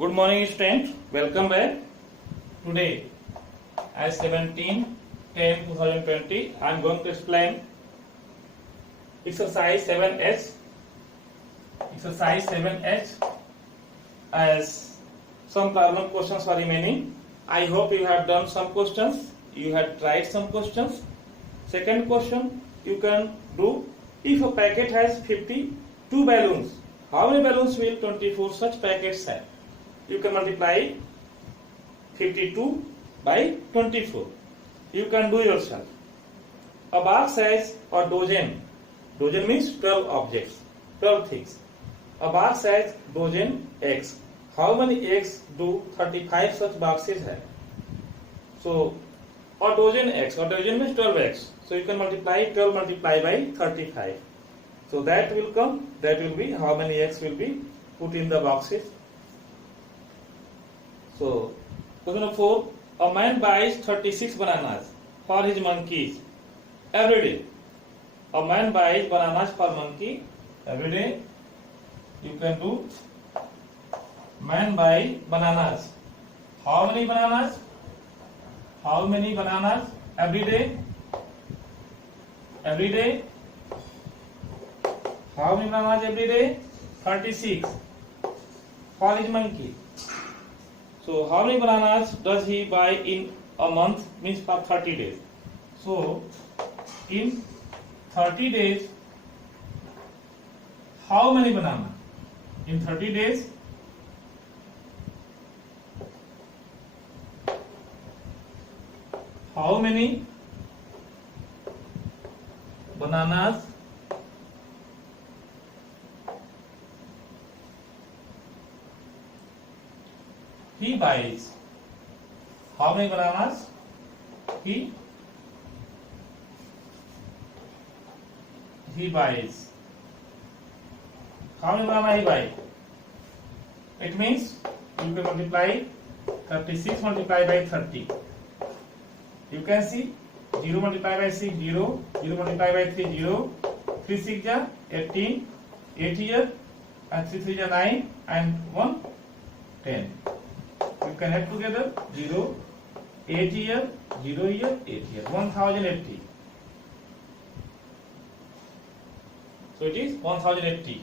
Good morning student, welcome back. Today as 17/10/2020 I am going to explain exercise 7H. Exercise 7H as some problem questions are remaining. I hope you have done some questions, you have tried some questions. Second question you can do, if a packet has 52 balloons, how many balloons will 24 such packets have? You can multiply 52 by 24. You can do yourself. A box has a dozen. Dozen means 12 objects, 12 things. A box has dozen eggs. How many eggs do 35 such boxes have? So, a dozen eggs. A dozen means 12 eggs. So you can multiply 12 multiply by 35. So that will come. That will be how many eggs will be put in the boxes. So, question number 4. A man buys 36 bananas for his monkeys every day. A man buys bananas for monkey every day. You can do man buy bananas. How many bananas? How many bananas every day? Every day. How many bananas every day? 36 for his monkey. So how many bananas does he buy in a month? Means for 30 days. So in 30 days, how many bananas? In 30 days, how many bananas he buys? How many bananas he buys? How many bananas he buys? It means you can multiply 36 multiplied by 30. You can see 0 multiplied by 6 0, 0 multiplied by 3 0, 3 6 ja 18, 8 here and 3 3 ja 9 and 1 10. You can add together 0, 8 here, 0 here, 8 here, 1080. So it is 1080.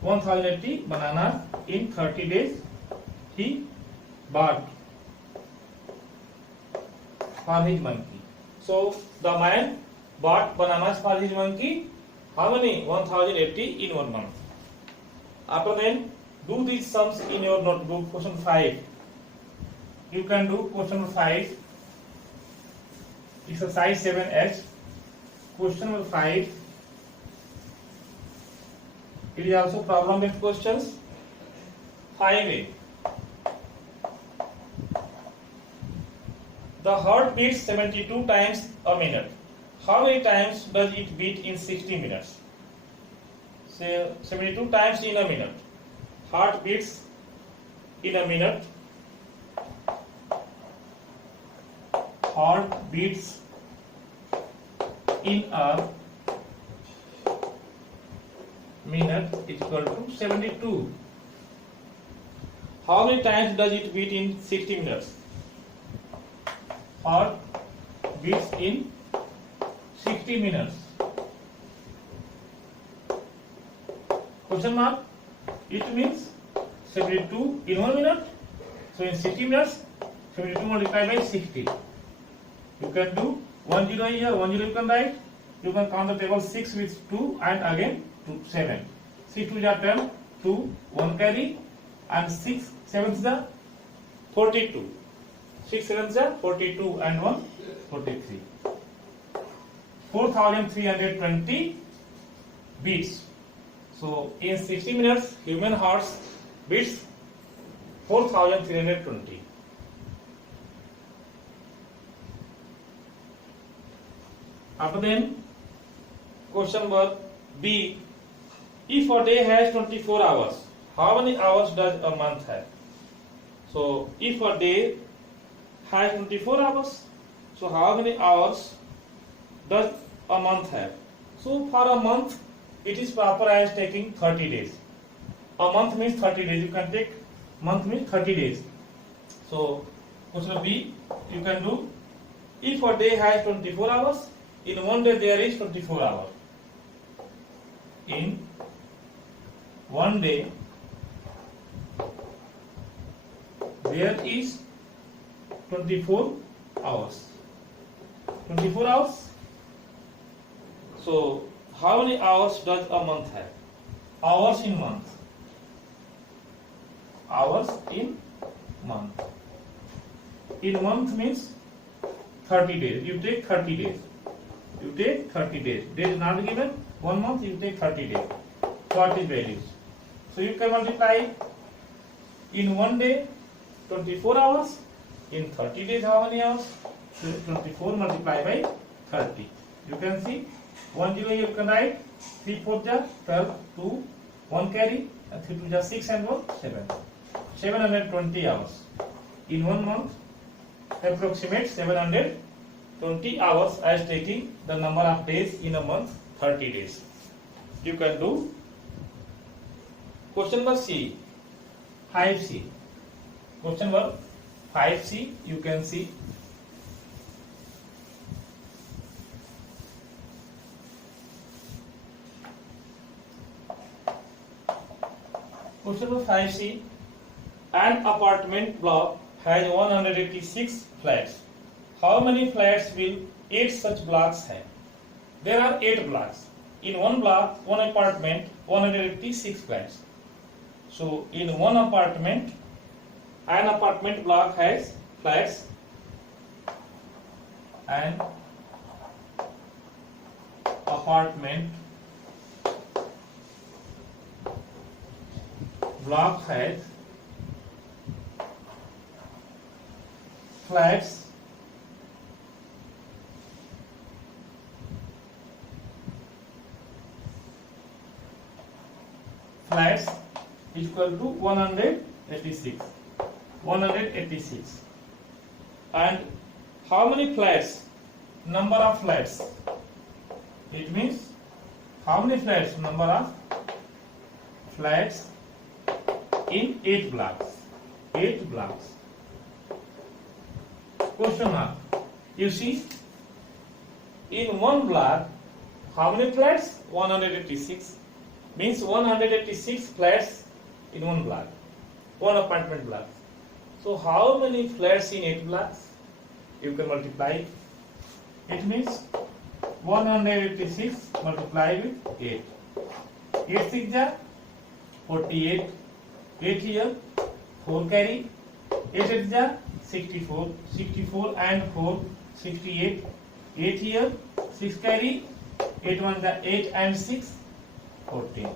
1080 bananas in 30 days he bought for his monkey. So the man bought bananas for his monkey. How many? 1080 in 1 month. After then, do these sums in your notebook. Question 5. You can do question number 5. Exercise 7H. Question number 5. It is also problem based questions. 5A. The heart beats 72 times a minute. How many times does it beat in 60 minutes? Say 72 times in a minute. Heart beats in a minute. Heart beats in a minute is equal to 72. How many times does it beat in 60 minutes? Heart beats in 60 minutes. Question mark. It means 72 in 1 minute. So in 60 minutes, 72 multiplied by 60. You can do 1 0 here, 1 0 you can write. You can count the table 6 with 2 and again 7. 6 2 is 10, 2, 1 carry and 6 7 is 42. 6 7 is 42 and 1 43. 4320 beats. So in 60 minutes, human hearts beats 4320. After then, question number B. If a day has 24 hours, how many hours does a month have? So if a day has 24 hours, so how many hours does a month have? So for a month, it is proper as taking 30 days. A month means 30 days. You can take Month means 30 days. So question B, you can do, if a day has 24 hours, in one day there is 24 hours. In one day there is 24 hours. 24 hours. So how many hours does a month have? Hours in month. Hours in month. In month means 30 days. You take 30 days. You take 30 days. Days not given. 1 month you take 30 days. What is values? So you can multiply in one day 24 hours. In 30 days how many hours? 24 multiplied by 30. You can see 1 0 you can write 3 4 ja 12, 2, 1 carry, and 3 2 ja 6 and 1 7. 720 hours. In 1 month, approximate 720 hours as taking the number of days in a month, 30 days. You can do. Question number C, 5C. Question number 5C, you can see. Question number 5C, an apartment block has 186 flats. How many flats will 8 such blocks have? There are 8 blocks. In one block, one apartment, 186 flats. So in one apartment, an apartment block has flats, an apartment block has flats is equal to 186. 186. And how many flats? Number of flats. It means how many flats? Number of flats in 8 blocks. 8 blocks. Question mark. You see, in one block, how many flats? 186. Means 186 flats in one block. One apartment block. So how many flats in 8 blocks? You can multiply. It means 186 multiplied with 8. 8 6 ja 48. 8 here, 4 carry, 8 8 ja 64, 64 and 4, 68, 8 here, 6 carry, 8 1 ja 8 and 6, 14.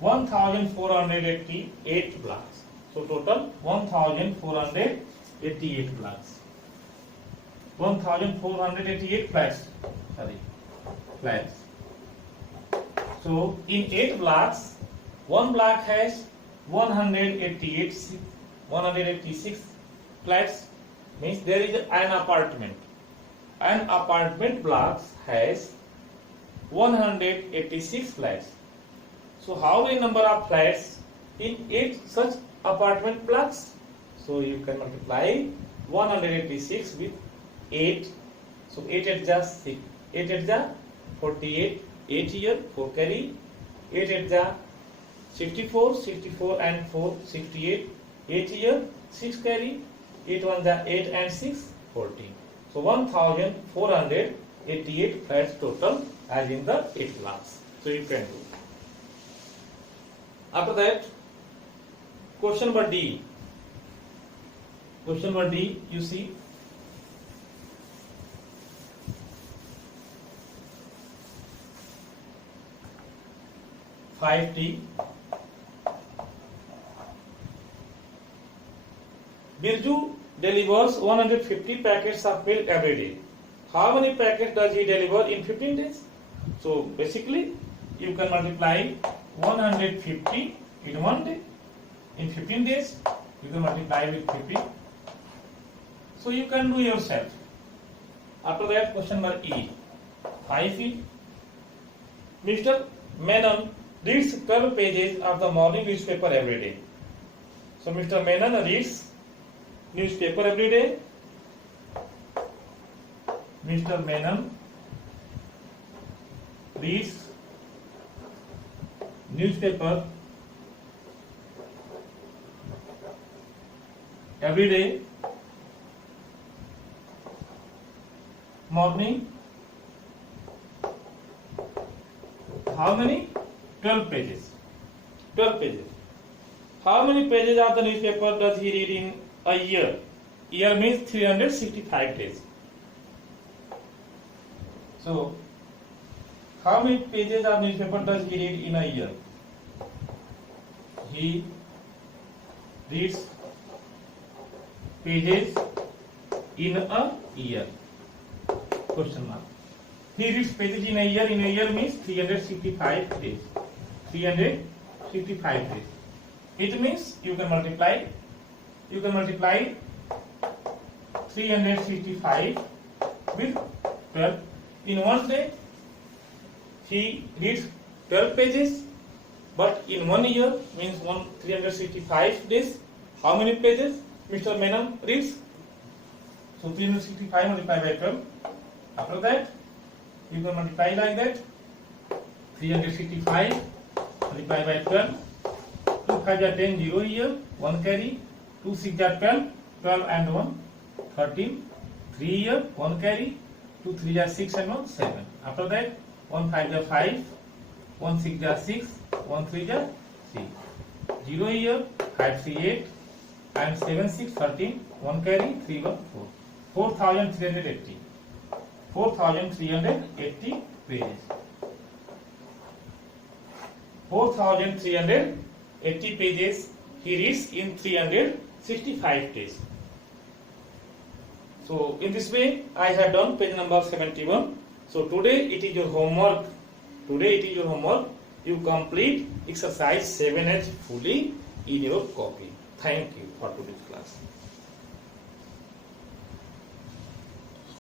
1488 blocks. So total 1488 blocks. 1488 flats. Flats. So in 8 blocks, one block has 186 flats, means there is an apartment. An apartment block has 186 flats. So how many number of flats in 8 such apartment blocks? So you can multiply 186 with 8. So 8 8 ja 6, 8 8 ja 48, 8 here, 4 carry, 8 8 ja 64, 64 and 4, 68, 8 here, 6 carry, 8 1 ja 8 and 6, 14. So 1488 flats total as in the 8 blocks. So you can do. After that, question number D. Question number D, you see. (5D). Birju delivers 150 packets of milk every day. How many packets does he deliver in 15 days? So basically, you can multiply 150 in one day. In 15 days, you can multiply with 50. So you can do yourself. After that, question number E. 5E. Mr. Menon reads 12 pages of the morning newspaper every day. So Mr. Menon reads newspaper every day. Mr. Menon reads newspaper every day. Morning. How many? 12 pages. 12 pages. How many pages of the newspaper does he read in a year? Year means 365 days. So, how many pages of newspaper does he read in a year? He reads pages in a year. Question mark. He reads pages in a year. In a year means 365 days. 365 days. It means you can multiply 365 with 12. In one day, he reads 12 pages, but in 1 year means 365 days. How many pages Mr. Menon reads? So 365 multiplied by 12. After that, you can multiply like that. 365 multiplied by 12. 2 5 are 10, 0 year, 1 carry. 2 6 are 12, 12 and 1, 13. 3 year, 1 carry. 2 3 are 6 and 1, 7. After that, 1 5 are 5, 1 6 are 6, 1 3 are 3. 0 year, 5 3 8, and 7 6 13, 1 carry, 3 1 4. 4,380. 4,380 pages. 4,380 pages he reads in 365 days. So in this way I have done page number 71. So today it is your homework. You complete exercise 7H fully in your copy. Thank you for today's class.